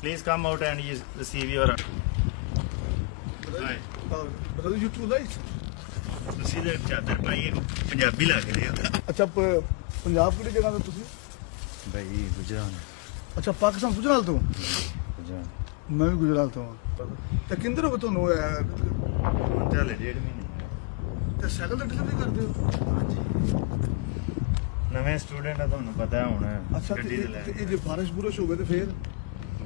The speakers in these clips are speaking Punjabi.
Please come out and you receive your. Brother, you too late. ਤੁਸੀਂ ਤੇ ਚਾਦਰ ਪਾਈ ਪੰਜਾਬੀ ਲੱਗ ਰਹੇ ਹੋ। ਅੱਛਾ ਪੰਜਾਬ ਕਿਹੜੀ ਜਗ੍ਹਾ ਤੋਂ ਤੁਸੀਂ? ਭਾਈ ਗੁਜਰਾਤ। ਅੱਛਾ ਪਾਕਿਸਤਾਨ ਗੁਜਰਾਤ ਤੋਂ? ਗੁਜਰਾਤ। ਮੈਂ ਵੀ ਗੁਜਰਾਤ ਤੋਂ ਹਾਂ। ਤੇ ਕਿੰਦਰ ਹੋ ਤੁਹਾਨੂੰ ਚੱਲੇ 1.5 ਮਹੀਨੇ। ਤੇ ਸਾਈਕਲ ਤੇ ਡਿਲੀਵਰੀ ਕਰਦੇ ਹੋ? ਹਾਂਜੀ। ਨਵੇਂ ਸਟੂਡੈਂਟ ਆ ਤੁਹਾਨੂੰ ਪਤਾ ਹੁਣ। ਅੱਛਾ ਗੱਡੀ ਤੇ ਲੈ ਤੇ ਇਹ ਜੇ ਬਾਰਿਸ਼ ਬੁਰਸ਼ ਹੋਵੇ ਤੇ ਫੇਰ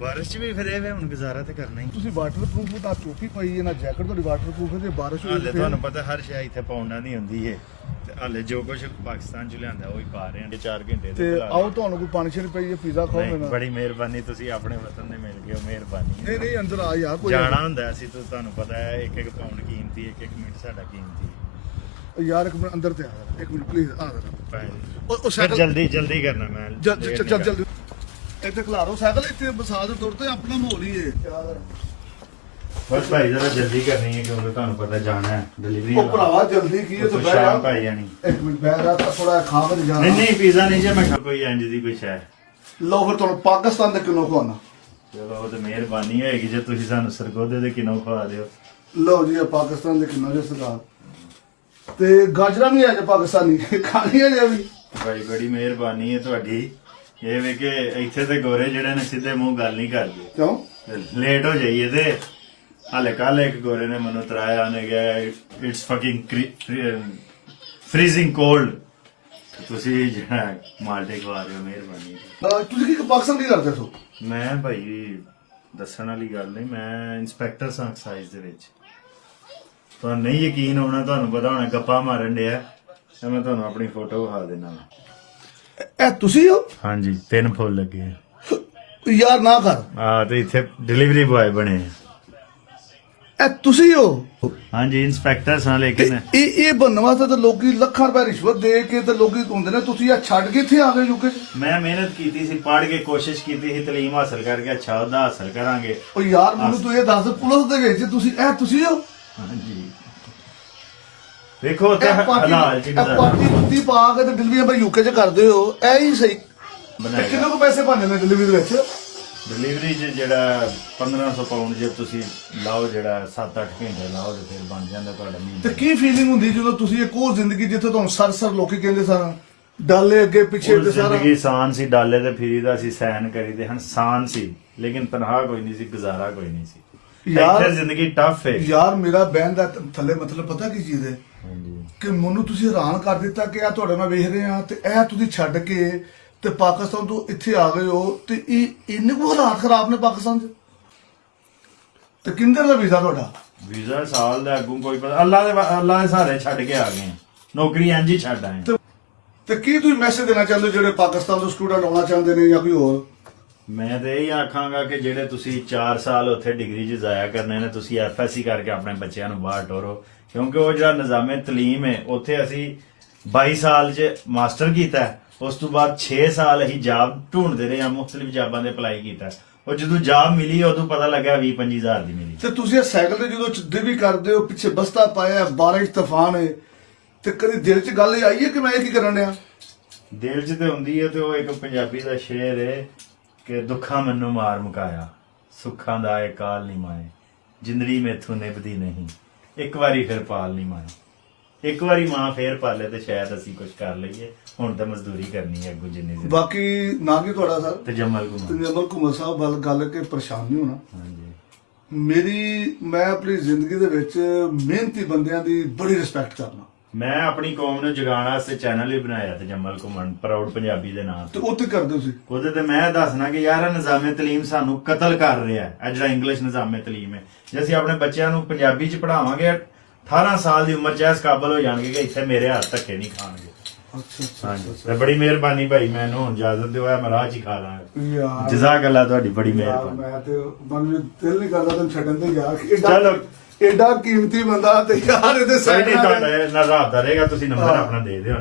ਬਾਰਿਸ਼ 'ਚ ਵੀ ਫਿਰ ਇਹ ਹੁਣ ਗੁਜ਼ਾਰਾ ਤੇ ਕਰਨਾ ਹੀ। ਤੁਸੀਂ ਵਾਟਰਪ੍ਰੂਫ ਨਾ ਟੋਪੀ ਪਾਈ ਹੈ ਨਾ ਜੈਕਟ ਤੁਹਾਡੀ ਵਾਟਰਪ੍ਰੂਫ ਹੈ, ਜੇ ਬਾਰਿਸ਼ ਹੋਵੇ ਹਾਲੇ ਤੁਹਾਨੂੰ ਪਤਾ ਹਰ ਸ਼ੈ ਇੱਥੇ ਪਾਉਂਦਾ ਨਹੀਂ ਹੁੰਦੀ ਏ ਤੇ ਹਾਲੇ ਜੋ ਕੁਝ ਪਾਕਿਸਤਾਨ 'ਚ ਲਿਆਂਦਾ ਉਹ ਹੀ ਪਾ ਰਹੇ ਹਾਂ 4 ਘੰਟੇ ਤੇ ਆਓ ਤੁਹਾਨੂੰ ਕੋਈ ਪਾਣੀ ਛੇੜ ਪਈ ਹੈ ਪੀਜ਼ਾ ਖਾਓ ਨਹੀਂ, ਨਾ। ਬੜੀ ਮਿਹਰਬਾਨੀ ਤੁਸੀਂ ਆਪਣੇ ਵਤਨ ਦੇ ਮਿਲ ਗਏ ਹੋ, ਮਿਹਰਬਾਨੀ। ਨਹੀਂ ਨਹੀਂ ਅੰਦਰ ਆ ਯਾਰ ਕੋਈ ਜਾਣਾ ਹੁੰਦਾ ਸੀ ਤੁਹਾਨੂੰ ਪਤਾ ਹੈ 1-1 ਪਾਉਂਡ ਕੀਮਤੀ 1-1 ਮਿੰਟ ਸਾਡਾ ਕੀਮਤੀ ਯਾਰ ਇੱਕ ਮਿੰਟ ਅੰਦਰ ਤੇ ਆ ਜਾ, ਇੱਕ ਮਿੰਟ ਪਲੀਜ਼ ਆ ਜਾ। ਉਹ ਫਿਰ ਸਾਈਕਲ ਜਲਦੀ ਕਰਨਾ ਮੈਂ ਜਲਦੀ ਇੱਥੇ ਖਲਾਰੋ ਸਾਈਕਲ ਇੱਥੇ ਬਸਾਦ ਦੇ ਤੌਰ ਤੇ ਆਪਣਾ ਮਾਹੌਲ ਹੀ ਹੈ। ਬਸ ਭਾਈ ਜਰਾ ਜਲਦੀ ਕਰਨੀ ਹੈ ਕਿਉਂਕਿ ਤੁਹਾਨੂੰ ਪਤਾ ਜਾਣਾ ਹੈ ਡਿਲੀਵਰੀ ਉਹ ਭਰਾਵਾ ਜਲਦੀ ਕੀ ਹੈ ਤੇ ਬਹਿ ਸ਼ਾਮ ਜਾ ਪਾਈ ਜਾਣੀ। ਇੱਕ ਮਿੰਟ ਬਹਿ ਜਾ ਤਾਂ ਥੋੜਾ ਖਾ ਕੇ ਜਾਣਾ। ਨਹੀਂ ਪੀਜ਼ਾ ਨਹੀਂ ਜੇ ਮੈਂ ਕੋਈ ਇੰਜ ਦੀ ਕੋਈ ਸ਼ੈ। ਲਓ ਫਿਰ ਤੁਹਾਨੂੰ ਪਾਕਿਸਤਾਨ ਦੇ ਕਿਲੋ ਖਵਾਉਣਾ। ਚਲੋ ਉਹ ਤੇ ਮਿਹਰਬਾਨੀ ਹੋਏਗੀ ਜੇ ਤੁਸੀਂ ਸਾਨੂੰ ਸਰਗੋਦੇ ਦੇ ਕਿਨੋ ਖਵਾ ਦਿਓ। ਲਓ ਜੀ ਇਹ ਪਾਕਿਸਤਾਨ ਦੇ ਕਿਲੋ ਜੇ ਸਰਕਾਰ ਤੇ ਗਾਜਰਾਂ ਵੀ ਹੈ ਜੇ ਪਾਕਿਸਤਾਨੀ ਖਾਣੀਆਂ ਜੇ ਵੀ। ਭਾਈ ਬੜੀ ਮਿਹਰਬਾਨੀ ਹੈ ਤੁਹਾਡੀ। ਇਹ ਵੇ ਕਿ ਇੱਥੇ ਤੇ ਗੋਰੇ ਜਿਹੜੇ ਨੇ ਸਿੱਧੇ ਮੂੰਹ ਗੱਲ ਨਹੀਂ ਕਰਦੇ। ਕਿਉਂ ਲੇਟ ਹੋ ਜਾਈਏ ਤੇ ਹਾਲੇ ਕੱਲ ਇੱਕ ਗੋਰੇ ਨੇ ਮੈਨੂੰ ਤਰਾਇਆ ਉਹਨੇ ਕਿਹਾ ਇਟਸ ਫਕਿੰਗ ਫ੍ਰੀਜ਼ਿੰਗ ਕੋਲਡ। ਤੁਸੀਂ ਜਿਹੜਾ ਮਾਲਟੇ ਖਵਾ ਰਹੇ ਹੋ ਮਿਹਰਬਾਨੀ। ਤੁਸੀਂ ਕੀ ਪਾਕਿਸਤਾਨ ਕੀ ਕਰਦੇ ਹੋ? ਮੈਂ ਭਾਈ ਦੱਸਣ ਵਾਲੀ ਗੱਲ ਨਹੀਂ, ਮੈਂ ਇੰਸਪੈਕਟਰ ਸਾਂ ਐਕਸਾਈਜ਼ ਦੇ ਵਿੱਚ। ਤੁਹਾਨੂੰ ਨਹੀਂ ਯਕੀਨ ਹੋਣਾ, ਤੁਹਾਨੂੰ ਪਤਾ ਹੋਣਾ ਗੱਪਾਂ ਮਾਰਨ ਡਿਆ ਤਾਂ ਮੈਂ ਤੁਹਾਨੂੰ ਆਪਣੀ ਫੋਟੋ ਵਿਖਾ ਦੇਣਾ। ਇਹ ਤੁਸੀਂ ਹੋ? ਹਾਂਜੀ 3 ਫੁੱਲ ਲੱਗੇ ਆ। ਯਾਰ ਨਾ ਕਰ। ਤੇ ਇੱਥੇ ਡਿਲੀਵਰੀ ਬॉय ਬਣੇ ਆ। ਇਹ ਤੁਸੀਂ ਹੋ? ਹਾਂਜੀ ਇੰਸਪੈਕਟਰ ਸਾਂ ਲੇਕਿਨ ਇਹ ਬਣਨ ਵਾਸਤੇ ਤਾਂ ਲੋਕੀ ਲੱਖਾਂ ਰੁਪਏ ਰਿਸ਼ਵਤ ਦੇ ਕੇ ਤੇ ਲੋਕੀ ਹੁੰਦੇ ਨੇ, ਤੁਸੀਂ ਇਹ ਛੱਡ ਕੇ ਇੱਥੇ ਆ ਗਏ ਯੂਕੇ 'ਚ? ਮੈਂ ਮਿਹਨਤ ਕੀਤੀ ਸੀ, ਪੜ੍ਹ ਕੇ ਕੋਸ਼ਿਸ਼ ਕੀਤੀ ਸੀ ਤਾਲੀਮ ਹਾਸਲ ਕਰਕੇ ਅੱਛਾ ਉਹਦਾ ਹਾਸਲ ਕਰਾਂਗੇ। ਉਹ ਯਾਰ ਮੈਨੂੰ ਤੂੰ ਇਹ ਦੱਸ ਪੁਲਿਸ ਦੇ ਵਿੱਚ ਤੁਸੀਂ ਹੋ? ਹਾਂਜੀ ਦੇਖੋ ਤੇ ਹਲਾਲ ਚ ਪਾਰਟੀ ਕੁੱਤੀ ਪਾ ਕੇ ਤੇ ਡਿਲੀਵਰੀ ਬਈ ਯੂਕੇ 'ਚ ਕਰਦੇ ਹੋ, ਇਹ ਹੀ ਸਹੀ ਬਣਾਇਆ। ਕਿੰਨੇ ਕੁ ਪੈਸੇ ਬਣਦੇ ਨੇ ਡਿਲੀਵਰੀ ਦੇ ਵਿੱਚ? ਡਿਲੀਵਰੀ 'ਚ ਜਿਹੜਾ 1500 ਪਾਉਂਡ ਜੇ ਤੁਸੀਂ ਲਾਓ, ਜਿਹੜਾ 7-8 ਘੰਟੇ ਲਾਓ ਤੇ ਫਿਰ ਬਣ ਜਾਂਦਾ ਤੁਹਾਡਾ ਤੇ ਮਹੀਨਾ। ਕੀ ਫੀਲਿੰਗ ਹੁੰਦੀ ਜਦੋਂ ਤੁਸੀਂ ਇੱਕ ਹੋਰ ਜ਼ਿੰਦਗੀ ਜਿੱਥੇ ਤੁਹਾਨੂੰ ਸਰ ਲੋਕੀ ਕਹਿੰਦੇ ਸਨ ਡਾਲੇ ਅੱਗੇ ਪਿੱਛੇ ਤੇ ਸਾਰਾ ਜ਼ਿੰਦਗੀ ਆਸਾਨ ਸੀ, ਡਾਲੇ ਤੇ ਫਿਰੀਦਾ ਸੀ, ਸੈਨ ਕਰੀਦੇ ਹਨ, ਆਸਾਨ ਸੀ ਲੇਕਿਨ ਤਨਖਾਹ ਕੋਈ ਨਹੀਂ ਸੀ, ਗੁਜ਼ਾਰਾ ਕੋਈ ਨਹੀਂ ਸੀ। ਯਾਰ ਇੱਥੇ ਜ਼ਿੰਦਗੀ ਟਫ ਹੈ ਯਾਰ। ਮੇਰਾ ਬਹਿਣ ਦਾ ਥੱਲੇ ਮਤਲਬ ਪਤਾ ਕੀ ਚੀਜ਼ ਹੈ ਹਾਂਜੀ। ਕਿ ਮੈਨੂੰ ਤੁਸੀਂ ਹੈਰਾਨ ਕਰ ਦਿੱਤਾ ਕਿ ਆ ਤੁਹਾਡੇ ਨਾਲ ਵੇਖ ਰਹੇ ਆ ਤੇ ਇਹ ਤੁਸੀਂ ਛੱਡ ਕੇ ਤੇ ਪਾਕਿਸਤਾਨ ਤੋਂ ਇੱਥੇ ਆ ਗਏ ਹੋ ਤੇ ਇਹ ਇੰਨੇ ਕੁ ਹਾਲਾਤ ਖਰਾਬ ਨੇ ਪਾਕਿਸਤਾਨ 'ਚ। ਤੇ ਕਿੰਦਰ ਦਾ ਵੀਜ਼ਾ ਤੁਹਾਡਾ? ਵੀਜ਼ਾ ਸਾਲ ਦਾ ਅੱਗੋਂ ਕੋਈ ਪਤਾ, ਅੱਲਾ ਦੇ ਸਹਾਰੇ ਛੱਡ ਕੇ ਆ ਗਏ। ਨੌਕਰੀ ਇੰਜ ਹੀ ਛੱਡ ਆਏ। ਤੇ ਕੀ ਤੁਸੀਂ ਮੈਸੇਜ ਦੇਣਾ ਚਾਹੁੰਦੇ ਹੋ ਜਿਹੜੇ ਪਾਕਿਸਤਾਨ ਤੋਂ ਸਟੂਡੈਂਟ ਆਉਣਾ ਚਾਹੁੰਦੇ ਨੇ ਜਾਂ ਕੋਈ ਹੋਰ? ਮੈਂ ਤੇ ਇਹ ਆਖਾਂਗਾ ਕਿ ਜਿਹੜੇ ਤੁਸੀਂ 4 ਸਾਲ ਉੱਥੇ ਡਿਗਰੀ 'ਚ ਜ਼ਾਇਆ ਕਰਨੇ ਨੇ, ਤੁਸੀਂ ਐਫਐਸਸੀ ਕਰਕੇ ਆਪਣੇ ਬੱਚਿਆਂ ਨੂੰ ਬਾਹਰ ਟੋਰੋ। ਕਿਉਂਕਿ ਉਹ ਜਿਹੜਾ ਨਿਜ਼ਾਮੇ ਤਲੀਮ ਹੈ ਉੱਥੇ ਅਸੀਂ 22 ਸਾਲ 'ਚ ਮਾਸਟਰ ਕੀਤਾ, ਉਸ ਤੋਂ ਬਾਅਦ 6 ਸਾਲ ਅਸੀਂ ਜਾਬ ਢੂੰਡਦੇ ਰਹੇ ਹਾਂ, ਮੁxtਲਿਫ ਜਾਬਾਂ ਦੇ ਅਪਲਾਈ ਕੀਤਾ। ਉਹ ਜਦੋਂ ਜਾਬ ਮਿਲੀ ਉਦੋਂ ਪਤਾ ਲੱਗਾ 20-25 ਹਜ਼ਾਰ ਦੀ ਮਿਲੀ। ਤੇ ਤੁਸੀਂ ਇਹ ਸਾਈਕਲ ਤੇ ਜਦੋਂ ਸਿੱਧੇ ਵੀ ਕਰਦੇ ਹੋ, ਪਿੱਛੇ ਬਸਤਾ ਪਾਇਆ, ਬਾਰਿਸ਼ ਤੂਫਾਨ ਹੈ, ਤੇ ਕਦੇ ਦਿਲ 'ਚ ਗੱਲ ਇਹ ਆਈ ਹੈ ਕਿ ਮੈਂ ਇਹ ਕੀ ਕਰਨ ਡਿਆ? ਦਿਲ 'ਚ ਤੇ ਹੁੰਦੀ ਹੈ। ਤੇ ਉਹ ਇੱਕ ਪੰਜਾਬੀ ਦਾ ਸ਼ੇਰ ਹੈ ਕਿ ਦੁੱਖਾਂ ਮੈਨੂੰ ਮਾਰ ਮੁਕਾਇਆ, ਸੁੱਖਾਂ ਦਾ ਇਹ ਕਾਲ ਨਹੀਂ ਮਾਏ, ਜਿੰਦੜੀ ਮੈਥੋਂ ਨਿਭਦੀ ਨਹੀਂ, ਇੱਕ ਵਾਰੀ ਫਿਰ ਪਾਲ ਨਹੀਂ ਮਾਏ। ਇੱਕ ਵਾਰੀ ਮਾਂ ਫੇਰ ਪਾਲੇ ਤੇ ਸ਼ਾਇਦ ਅਸੀਂ ਕੁਝ ਕਰ ਲਈਏ। ਹੁਣ ਤਾਂ ਮਜ਼ਦੂਰੀ ਕਰਨੀ ਹੈ ਅੱਗੋਂ ਜਿੰਨੀ ਦੇਰ। ਬਾਕੀ ਨਾ ਕੀ ਤੁਹਾਡਾ ਸਰ? ਤਜਮਲ ਕੁਮਾਰ। ਤਜਮਲ ਕੁਮਾਰ ਸਾਹਿਬ ਵੱਲ ਗੱਲ ਕੇ ਪਰੇਸ਼ਾਨ ਨਹੀਂ ਹੋਣਾ। ਹਾਂਜੀ ਮੈਂ ਆਪਣੀ ਜ਼ਿੰਦਗੀ ਦੇ ਵਿੱਚ ਮਿਹਨਤੀ ਬੰਦਿਆਂ ਦੀ ਬੜੀ ਰਿਸਪੈਕਟ ਕਰਨਾ। ਮੈਂ ਆਪਣੀ ਕੌਮ ਨੂੰ ਜਗਾਉਣ ਵਾਸਤੇ ਚੈਨਲ ਵੀ ਬਣਾਇਆ ਤਜਮਲ ਕੁਮਾਰ ਪ੍ਰਾਊਡ ਪੰਜਾਬੀ ਦੇ ਨਾਂ ਤੇ ਉੱਥੇ ਕਰਦੇ ਸੀ ਉਹਦੇ ਤੇ ਮੈਂ ਦੱਸਣਾ ਕਿ ਯਾਰ ਨਿਜ਼ਾਮੇ ਤਲੀਮ ਸਾਨੂੰ ਕਤਲ ਕਰ ਰਿਹਾ ਹੈ। ਜਿਹੜਾ ਇੰਗਲਿਸ਼ ਨਿਜ਼ਾਮੇ ਤਲੀਮ ਹੈ, ਜੇ ਅਸੀਂ ਆਪਣੇ ਬੱਚਿਆਂ ਨੂੰ ਪੰਜਾਬੀ 'ਚ ਪੜਾਵਾਂਗੇ 18 ਸਾਲ ਦੀ ਉਮਰ 'ਚ ਇਸ ਕਾਬਲ ਹੋ ਜਾਣਗੇ ਕਿ ਇੱਥੇ ਮੇਰੇ ਹੱਥ ਧੱਕੇ ਨਹੀਂ ਖਾਣਗੇ। ਹਾਂਜੀ ਤੇ ਬੜੀ ਮਿਹਰਬਾਨੀ ਭਾਈ, ਮੈਨੂੰ ਹੁਣ ਇਜਾਜ਼ਤ ਦਿਓ, ਮੈਂ ਰਾਹ 'ਚ ਹੀ ਖਾ ਲਾਂਗਾ। ਯਾਰ ਜਜ਼ਾਕ ਅੱਲਾ ਤੁਹਾਡੀ ਬੜੀ ਮਿਹਰਬਾਨੀ। ਮੈਂ ਤੇ ਮਨ ਵਿੱਚ ਦਿਲ ਨਹੀਂ ਕਰਦਾ ਤੈਨੂੰ ਛੱਡਣ ਤੇ ਯਾਰ। ਚਲੋ ਐਡਾ ਕੀਮਤੀ ਬੰਦਾ ਤੇ ਯਾਰ ਇਹਦੇ ਸਾਈਡ ਤੁਹਾਡਾ ਨਾਲ ਰਾਬਤਾ ਰਹੇਗਾ, ਤੁਸੀਂ ਨੰਬਰ ਆਪਣਾ ਦੇ ਦਿਓ।